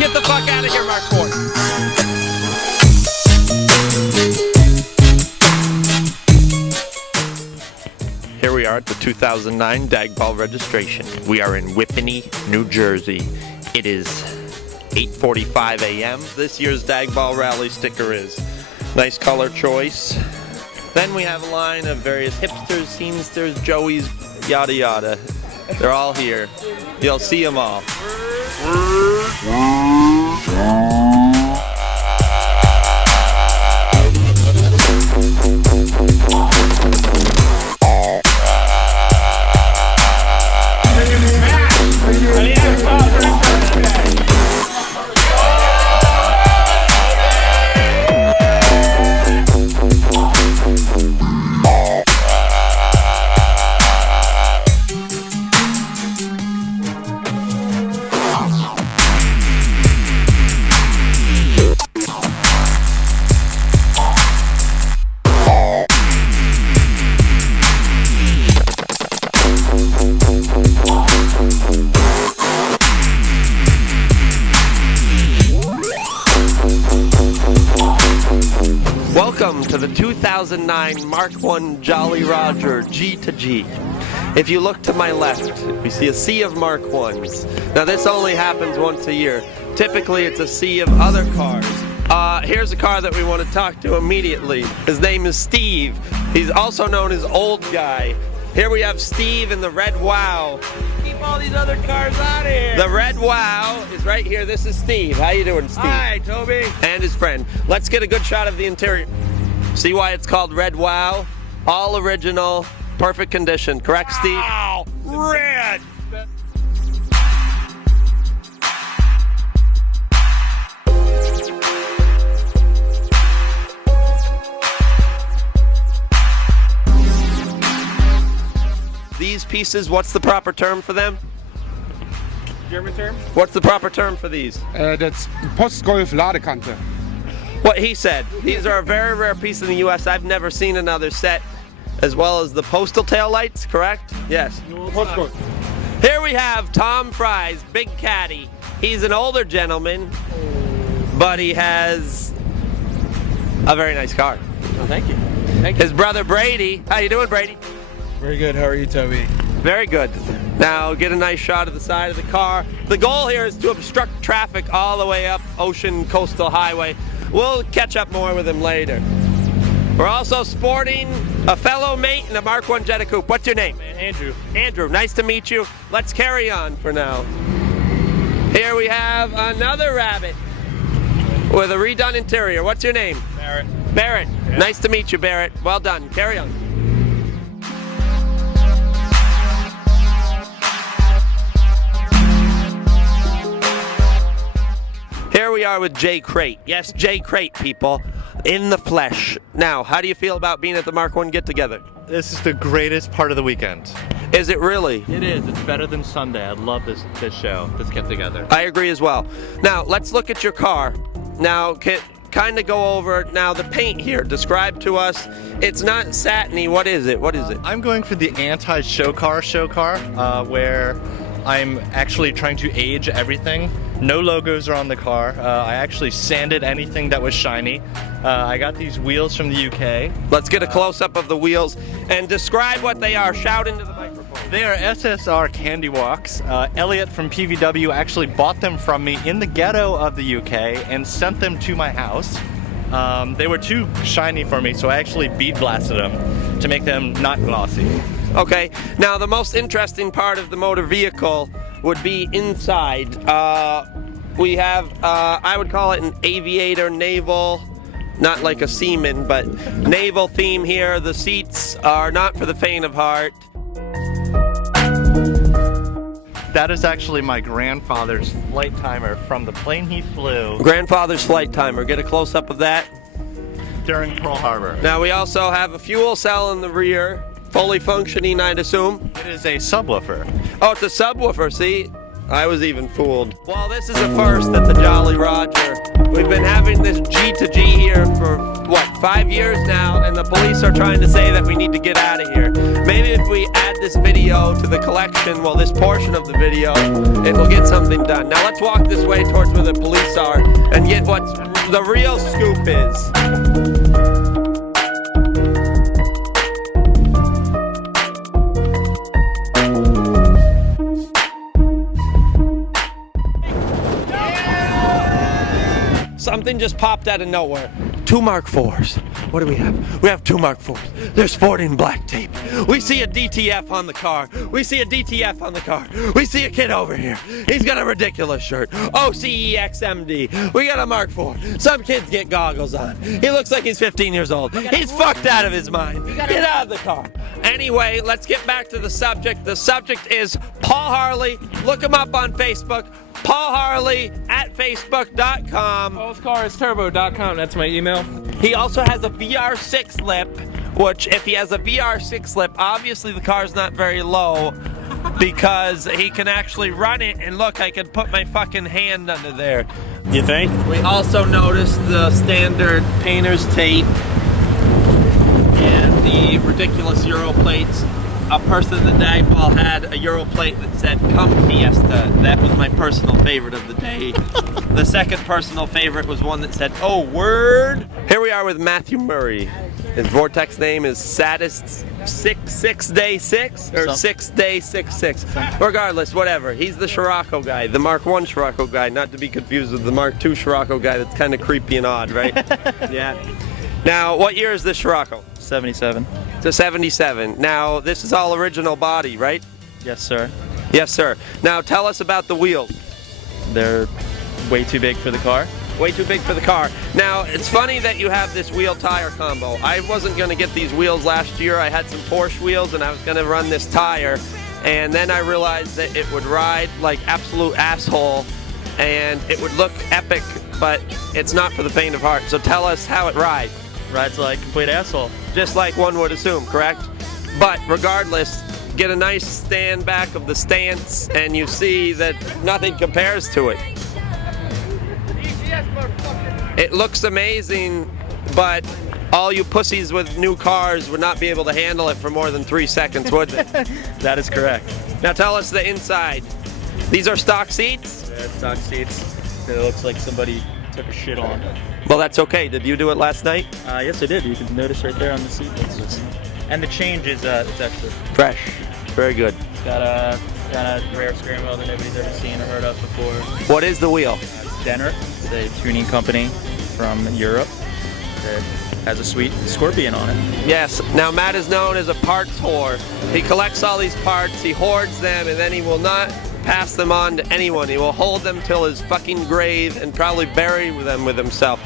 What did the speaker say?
Get the fuck out of here, Mark 4. Here we are at the 2009 Dagball registration. We are in Whippany, New Jersey. It is 8:45 a.m. This year's Dagball Rally sticker is nice color choice. Then we have a line of various hipsters, scenesters, Joeys, yada yada. They're all here. You'll see them all. Welcome to the 2009 Mark I Jolly Roger G to G. If you look to my left, we see a sea of Mark I's. Now this only happens once a year. Typically it's a sea of other cars. Here's a car that we want to talk to immediately. His name is Steve. He's also known as Old Guy. Here we have Steve in the red Wow. Keep all these other cars out of here. The red Wow is right here. This is Steve. How you doing, Steve? Hi, Toby. And his friend. Let's get a good shot of the interior. See why it's called Red Wow? All original, perfect condition. Correct, Steve? Wow, red. These pieces, what's the proper term for them? German term? What's the proper term for these? That's Postgolf Ladekante. What he said. These are a very rare piece in the U.S. I've never seen another set, as well as the postal tail lights, correct? Yes. Postgolf. Here we have Tom Fry's Big Caddy. He's an older gentleman, but he has a very nice car. Oh, thank you. Thank you. His brother Brady. How you doing, Brady? Very good. How are you, Toby? Very good. Now get a nice shot of the side of the car. The goal here is to obstruct traffic all the way up Ocean Coastal Highway. We'll catch up more with him later. We're also sporting a fellow mate in a Mark I Jetta Coupe. What's your name? Andrew. Andrew, nice to meet you. Let's carry on for now. Here we have another rabbit with a redone interior. What's your name? Barrett. Barrett. Yeah. Nice to meet you, Barrett. Well done. Carry on. Here we are with Jay Crate. Yes, Jay Crate, people, in the flesh. Now, how do you feel about being at the Mark I get-together? This is the greatest part of the weekend. Is it really? It is. It's better than Sunday. I love this show, this get-together. I agree as well. Now, let's look at your car. Now, kind of go over, now the paint here, describe to us. It's not satiny. What is it? What is it? I'm going for the anti-show car, where I'm actually trying to age everything. No logos are on the car. I actually sanded anything that was shiny. I got these wheels from the UK. Let's get a close-up of the wheels and describe what they are. Shout into the microphone. They are SSR Candy Walks. Elliot from PVW actually bought them from me in the ghetto of the UK and sent them to my house. They were too shiny for me, so I actually bead blasted them to make them not glossy. Okay, now the most interesting part of the motor vehicle would be inside. We have, I would call it an aviator, naval, not like a seaman, but naval theme here. The seats are not for the faint of heart. That is actually my grandfather's flight timer from the plane he flew Grandfather's flight timer. Get a close-up of that. during Pearl Harbor. Now we also have a fuel cell in the rear, fully functioning, I'd assume. It is a subwoofer. Oh, it's a subwoofer, see? I was even fooled. Well, this is a first at the Jolly Roger. We've been having this G2G here for, what, 5 years now, and the police are trying to say that we need to get out of here. Maybe if we add this video to the collection, well, this portion of the video, it will get something done. Now let's walk this way towards where the police are and get what the real scoop is. Something just popped out of nowhere. 2 Mark IVs. What do we have? We have 2 Mark IVs. They're sporting black tape. We see a DTF on the car. We see a DTF on the car. We see a kid over here. He's got a ridiculous shirt. OCEXMD. We got a Mark IV. Some kids get goggles on. He looks like he's 15 years old. He's fucked out of his mind. Get out of the car. Anyway, let's get back to the subject. The subject is Paul Harley. Look him up on Facebook. Paul Harley at Facebook.com. PaulsCarsTurbo.com. That's my email. He also has a VR6 lip, which if he has a VR6 lip, obviously the car's not very low because he can actually run it. And look, I can put my fucking hand under there. You think? We also noticed the standard painter's tape and the ridiculous Euro plates. A person in the Dagball had a Euro plate that said "Come Fiesta." That was my personal favorite of the day. The second personal favorite was one that said "Oh word." Here we are with Matthew Murray. His Vortex name is Saddest 6 Day 6 or 6 Day 66. Regardless, whatever. He's the Scirocco guy, the Mark I Scirocco guy, not to be confused with the Mark II Scirocco guy. That's kind of creepy and odd, right? Yeah. Now, what year is this Scirocco? 77. It's a 77. Now, this is all original body, right? Yes, sir. Yes, sir. Now, tell us about the wheels. They're way too big for the car. Way too big for the car. Now, it's funny that you have this wheel tire combo. I wasn't going to get these wheels last year. I had some Porsche wheels and I was going to run this tire. And then I realized that it would ride like absolute asshole and it would look epic, but it's not for the faint of heart. So tell us how it rides. Rides like complete asshole. Just like one would assume, correct? But regardless, get a nice stand back of the stance and you see that nothing compares to it. It looks amazing, but all you pussies with new cars would not be able to handle it for more than 3 seconds, would they? That is correct. Now tell us the inside. These are stock seats? Yeah, stock seats. It looks like somebody took a shit on. Well, that's okay. Did you do it last night? Yes, I did. You can notice right there on the seat. And the change is it's actually Fresh. Very good. got a rare steering wheel that nobody's ever seen or heard of before. What is the wheel? Denner, it's a tuning company from Europe that has a sweet scorpion on it. Yes. Now, Matt is known as a parts whore. He collects all these parts, he hoards them, and then he will not pass them on to anyone. He will hold them till his fucking grave and probably bury them with himself.